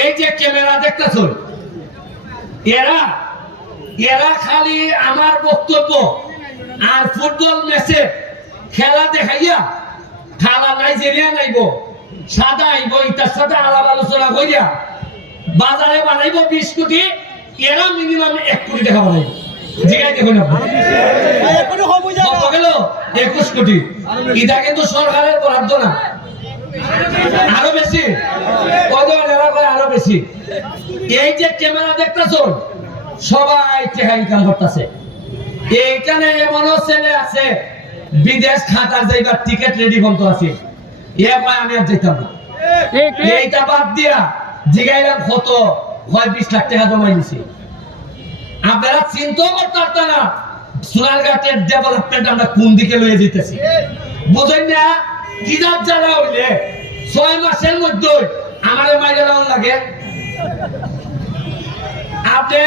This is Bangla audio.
এই যে ক্যামেরা দেখতেছ? এরা এরা খালি আমার বক্তব্য আর ফুটবল ম্যাচে খেলা দেখাইয়া খালা নাইজেরিয়া নাইব, সাদা আইব ইটার সাথে আলাপ আলোচনা করিয়া বাজারে বানাইব বিশ কোটি, এরা মিনিমাম এক কোটি টাকা বানাইব। জিগাই দেখুন একুশ কোটি। এটা কিন্তু সরকারের বরাদ্দ না। আরও বেশি। বেশি এই যে ক্যামেরা দেখতেছ সবাই ইনকাম করতেছে। এইখানে এমনও ছেলে আছে বিদেশ খাতার যাইবার টিকিট রেডি বলতো আছে। এ আমি আর যেতাম না। এইটা বাদ দিয়া জিগাইলাম কত? হয় বিশ লাখ টাকা জমাই দিছি। আপনারা চিন্তাও করতে পারতেন না সোনারঘাটের ডেভেলপমেন্ট আমরা কোন দিকে লয়ে যেতেছি। বুঝেন না কিরাত যারা হইলে ছয় মাসের মধ্যে আমার মাইরা লাগে। আপনি